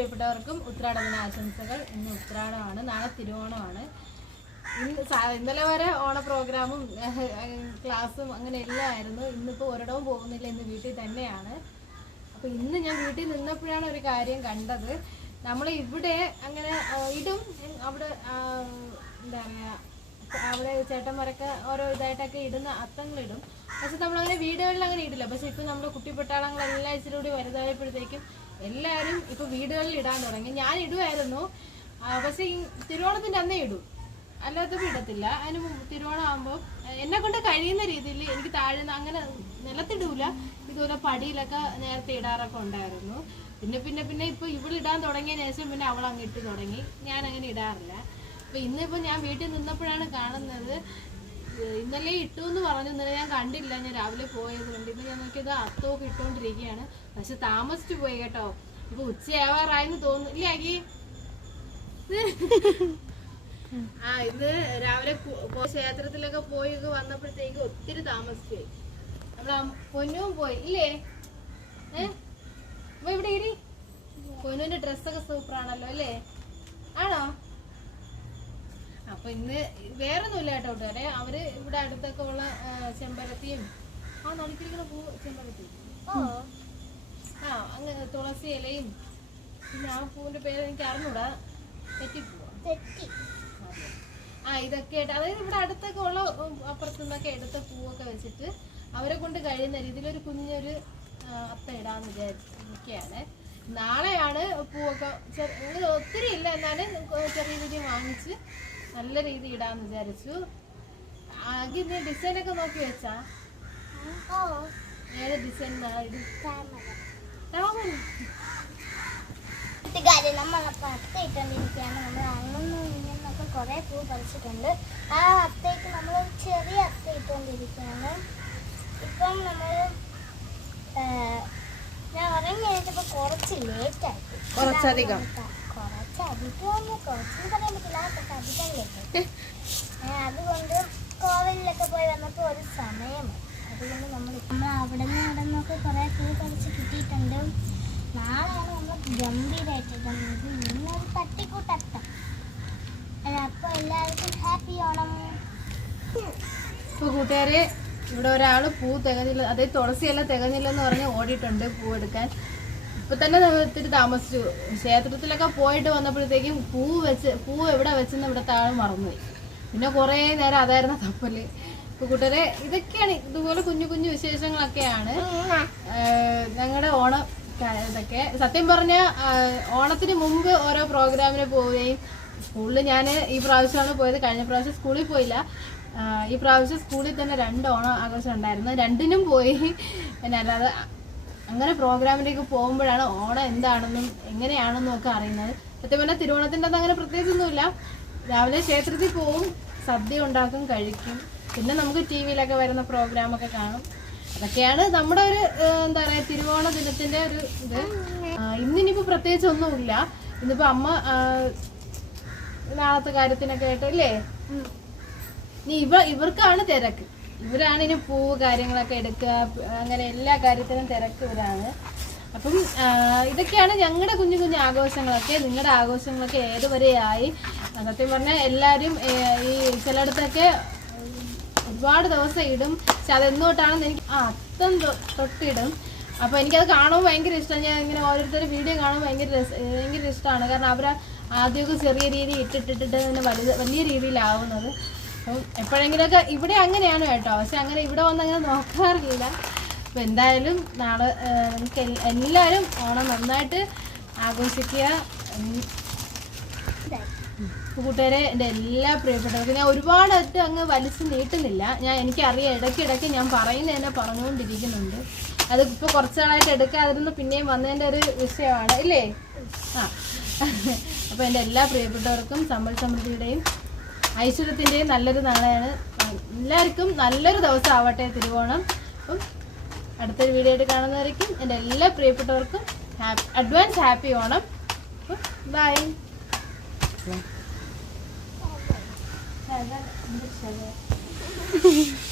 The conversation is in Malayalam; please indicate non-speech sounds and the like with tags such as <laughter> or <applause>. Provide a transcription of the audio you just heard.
പ്രിയപ്പെട്ടവർക്കും ഉത്രാട ആശംസകൾ. ഇന്ന് ഉത്രാടമാണ്. നാളെ തിരുവോണമാണ്. ഇന്ന് ഇന്നലെ വരെ ഓണ പ്രോഗ്രാമും <laughs> ക്ലാസ്സും അങ്ങനെ എല്ലാം ആയിരുന്നു. ഇന്നിപ്പോൾ ഒരിടവും പോകുന്നില്ല. ഇന്ന് വീട്ടിൽ തന്നെയാണ്. അപ്പോൾ ഇന്ന് ഞാൻ വീട്ടിൽ നിന്നപ്പോഴാണ് ഒരു കാര്യം കണ്ടത്. നമ്മൾ ഇവിടെ അങ്ങനെ ഇടും. അവിടെ എന്താ പറയാ അവിടെ ചേട്ടന്മാരൊക്കെ ഓരോ ഇതായിട്ടൊക്കെ ഇടുന്ന അത്തങ്ങളിടും. പക്ഷെ നമ്മളങ്ങനെ വീടുകളിൽ അങ്ങനെ ഇടില്ല. പക്ഷെ ഇപ്പൊ നമ്മുടെ കുട്ടിപ്പട്ടാളങ്ങളെല്ലാം ഇച്ചിരി കൂടി വലുതായപ്പോഴത്തേക്കും എല്ലാവരും ഇപ്പൊ വീടുകളിൽ ഇടാൻ തുടങ്ങി. ഞാൻ ഇടുമായിരുന്നു പക്ഷെ തിരുവോണത്തിന്റെ അന്നേ ഇടും. അല്ലാത്തപ്പോൾ ഇടത്തില്ല. അതിന് തിരുവോണം ആകുമ്പോൾ എന്നെ കൊണ്ട് കഴിയുന്ന രീതിയിൽ എനിക്ക് താഴെ അങ്ങനെ നിലത്തിടൂല. ഇതുപോലെ പടിയിലൊക്കെ നേരത്തെ ഇടാറൊക്കെ ഉണ്ടായിരുന്നു. പിന്നെ പിന്നെ പിന്നെ ഇപ്പൊ ഇടാൻ തുടങ്ങിയ ശേഷം പിന്നെ അവൾ അങ്ങ് ഇട്ട് തുടങ്ങി. ഞാൻ അങ്ങനെ ഇടാറില്ല. അപ്പൊ ഇന്നിപ്പോ ഞാൻ വീട്ടിൽ നിന്നപ്പോഴാണ് കാണുന്നത് ഇന്നലെ ഇട്ടു എന്ന് പറഞ്ഞു. ഇന്നലെ ഞാൻ കണ്ടില്ല. ഞാൻ രാവിലെ പോയത് കൊണ്ട് ഇന്ന് ഞാൻ നോക്കിയത് അത്തമൊക്കെ ഇട്ടുകൊണ്ടിരിക്കുകയാണ് പക്ഷെ താമസിച്ചു പോയി കേട്ടോ. ഇപ്പൊ ഉച്ചയാവാറായെന്ന് തോന്നുന്നു. ഇല്ലേ ആ ഇന്ന് രാവിലെ ക്ഷേത്രത്തിലൊക്കെ പോയി വന്നപ്പോഴത്തേക്ക് ഒത്തിരി താമസിച്ചു നമ്മള പൊന്നും പോയി. ഇല്ലേ? ഏ? ഇവിടെ ഇരി. പൊന്നുവിന്റെ ഡ്രസ്സൊക്കെ സൂപ്പറാണല്ലോ അല്ലേ? ആണോ? അപ്പൊ ഇന്ന് വേറൊന്നുമില്ല കേട്ടോ കൂട്ടുകാരെ. അവർ ഇവിടെ അടുത്തൊക്കെ ഉള്ള ചെമ്പരത്തിയും ആ നടുക്കിരിക്കുന്ന പൂ ചെമ്പരത്തി. ആ. അങ്ങനെ തുളസി ഇലയും പിന്നെ ആ പൂവിന്റെ പേര് എനിക്ക് അറിഞ്ഞൂടാ. തെറ്റിപ്പൂവാറ്റി ആ ഇതൊക്കെ ആയിട്ട് അതായത് ഇവിടെ അടുത്തൊക്കെ ഉള്ള അപ്പുറത്തു നിന്നൊക്കെ എടുത്ത പൂവൊക്കെ വെച്ചിട്ട് അവരെ കൊണ്ട് കഴിയുന്ന രീതിയിൽ ഒരു കുഞ്ഞൊരു അത്ത ഇടാന്ന് വിചാരിക്കുകയാണ് നാളെയാണ് പൂവൊക്കെ ഒത്തിരി ഇല്ല എന്നാലും ചെറിയ രീതിയിൽ വാങ്ങിച്ച് നല്ല രീതി ഇടാന്ന് വിചാരിച്ചു. ആകെ നീ ഡിസൈൻ ഒക്കെ നോക്കി വെച്ചാ? ഏത് ഡിസൈൻ കൂട്ടുകാരെ നമ്മൾ അത്ത ഇട്ടുകൊണ്ടിരിക്കുകയാണ് നമ്മൾ അങ്ങൊന്നും ഇങ്ങനൊക്കെ കുറെ പൂ പറിച്ചിട്ടുണ്ട് ആ അത്തയ്ക്ക് നമ്മൾ ചെറിയ അത്ത ഇട്ടുകൊണ്ടിരിക്കുകയാണ് ഇപ്പം നമ്മൾ ഞാൻ ഉറങ്ങി കഴിഞ്ഞപ്പോൾ കുറച്ച് ലേറ്റായി കുറച്ചധികം. അതുകൊണ്ട് പോയി വന്നപ്പോൾ ഒരു നമ്മൾ നമ്മൾ ഇവിടെ കുറേ പൂ നമ്മൾ അപ്പോൾ എല്ലാവർക്കും ഹാപ്പി ഓണം കൂട്ടുകാരെ ഇവിടെ ഒരാൾ പൂ തികഞ്ഞില്ല അതായത് തുളസിയെല്ലാം തികഞ്ഞില്ലെന്ന് പറഞ്ഞ് ഓടിയിട്ടുണ്ട് പൂ എടുക്കാൻ. ഇപ്പൊ തന്നെ ഇത്തിരി താമസിച്ചു. ക്ഷേത്രത്തിലൊക്കെ പോയിട്ട് വന്നപ്പോഴത്തേക്കും പൂ വെച്ച് പൂ എവിടെ വെച്ചെന്ന് ഇവിടെ താഴെ മറന്നുപോയി. പിന്നെ കുറേ നേരം അതായിരുന്നു തപ്പൽ. ഇപ്പൊ കൂട്ടരെ ഇതൊക്കെയാണ് ഇതുപോലെ കുഞ്ഞു കുഞ്ഞു വിശേഷങ്ങളൊക്കെയാണ്. ഞങ്ങളുടെ ഓണം ഇതൊക്കെ. സത്യം പറഞ്ഞ ഓണത്തിന് മുമ്പ് ഓരോ പ്രോഗ്രാമിന് പോവുകയും സ്കൂളിൽ ഞാൻ ഈ പ്രാവശ്യമാണ് പോയത്. കഴിഞ്ഞ പ്രാവശ്യം സ്കൂളിൽ പോയില്ല. ഈ പ്രാവശ്യം സ്കൂളിൽ തന്നെ രണ്ട് ഓണം ആഘോഷം ഉണ്ടായിരുന്നു. രണ്ടിനും പോയി. പിന്നെ അല്ലാതെ അങ്ങനെ പ്രോഗ്രാമിലേക്ക് പോകുമ്പോഴാണ് ഓണം എന്താണെന്നും എങ്ങനെയാണെന്നും ഒക്കെ അറിയുന്നത്. സത്യം പറഞ്ഞാൽ തിരുവോണത്തിന്റെ അത് അങ്ങനെ പ്രത്യേകിച്ചൊന്നുമില്ല. രാവിലെ ക്ഷേത്രത്തിൽ പോവും സദ്യ ഉണ്ടാക്കും കഴിക്കും. പിന്നെ നമുക്ക് ടി വിയിലൊക്കെ വരുന്ന പ്രോഗ്രാമൊക്കെ കാണും. അതൊക്കെയാണ് നമ്മുടെ ഒരു എന്താ പറയുക തിരുവോണ ദിനത്തിന്റെ ഒരു ഇത്. ഇന്നിനിപ്പോൾ ഇന്നിനിപ്പോ പ്രത്യേകിച്ച് ഒന്നുമില്ല ഇന്നിപ്പോൾ അമ്മ നാളത്തെ കാര്യത്തിനൊക്കെ ആയിട്ട് അല്ലേ? നീ ഇവ ഇവർക്കാണ് തിരക്ക്. ഇവരാണ് ഇനി പൂവ് കാര്യങ്ങളൊക്കെ എടുക്കുക അങ്ങനെ എല്ലാ കാര്യത്തിനും തിരക്ക് ഇവരാണ്. അപ്പം ഇതൊക്കെയാണ് ഞങ്ങളുടെ കുഞ്ഞു കുഞ്ഞു ആഘോഷങ്ങളൊക്കെ. നിങ്ങളുടെ ആഘോഷങ്ങളൊക്കെ ഏതുവരെയായി? സത്യം പറഞ്ഞാൽ എല്ലാവരും ഈ ചിലയിടത്തൊക്കെ ഒരുപാട് ദിവസം ഇടും. പക്ഷെ അതെന്നോട്ടാണെന്ന് എനിക്ക് ആ അത്തം തൊട്ടിടും. അപ്പോൾ എനിക്കത് കാണുമ്പോൾ ഭയങ്കര ഇഷ്ടമാണ് ഞാൻ ഇങ്ങനെ ഓരോരുത്തരുടെ വീഡിയോ കാണുമ്പോൾ ഭയങ്കര രസ ഭയങ്കര ഇഷ്ടമാണ് കാരണം അവർ ആദ്യമൊക്കെ ചെറിയ രീതിയിൽ ഇട്ടിട്ടിട്ടിട്ട് തന്നെ വലിയ വലിയ രീതിയിലാവുന്നത്. അപ്പം എപ്പോഴെങ്കിലുമൊക്കെ ഇവിടെ അങ്ങനെയാണ് കേട്ടോ. പക്ഷെ അങ്ങനെ ഇവിടെ വന്ന് അങ്ങനെ നോക്കാറില്ല. അപ്പം എന്തായാലും നാളെ നമുക്ക് എല്ലാവരും ഓണം നന്നായിട്ട് ആഘോഷിക്കുക. കൂട്ടുകാരെ എന്റെ എല്ലാ പ്രിയപ്പെട്ടവർക്കും ഞാൻ ഒരുപാടായിട്ട് അങ്ങ് വലിച്ചു നീട്ടുന്നില്ല. ഞാൻ എനിക്കറിയാം ഇടയ്ക്കിടയ്ക്ക് ഞാൻ പറയുന്നത് തന്നെ പറഞ്ഞുകൊണ്ടിരിക്കുന്നുണ്ട്. അത് ഇപ്പോൾ കുറച്ച് നാളായിട്ട് എടുക്കാതിരുന്ന് പിന്നെയും വന്നതിന്റെ ഒരു വിഷയമാണ്. ഇല്ലേ? ആ. അപ്പോൾ എന്റെ എല്ലാ പ്രിയപ്പെട്ടവർക്കും സമ്പൽ സമൃദ്ധിയുടെയും ഐശ്വര്യത്തിന്റെയും നല്ലൊരു നാളെയാണ്. എല്ലാവർക്കും നല്ലൊരു ദിവസം ആവട്ടെ തിരുവോണം. അപ്പം അടുത്തൊരു വീഡിയോ ആയിട്ട് കാണുന്നതായിരിക്കും എന്റെ എല്ലാ പ്രിയപ്പെട്ടവർക്കും happy advance happy Onam. Bye <laughs>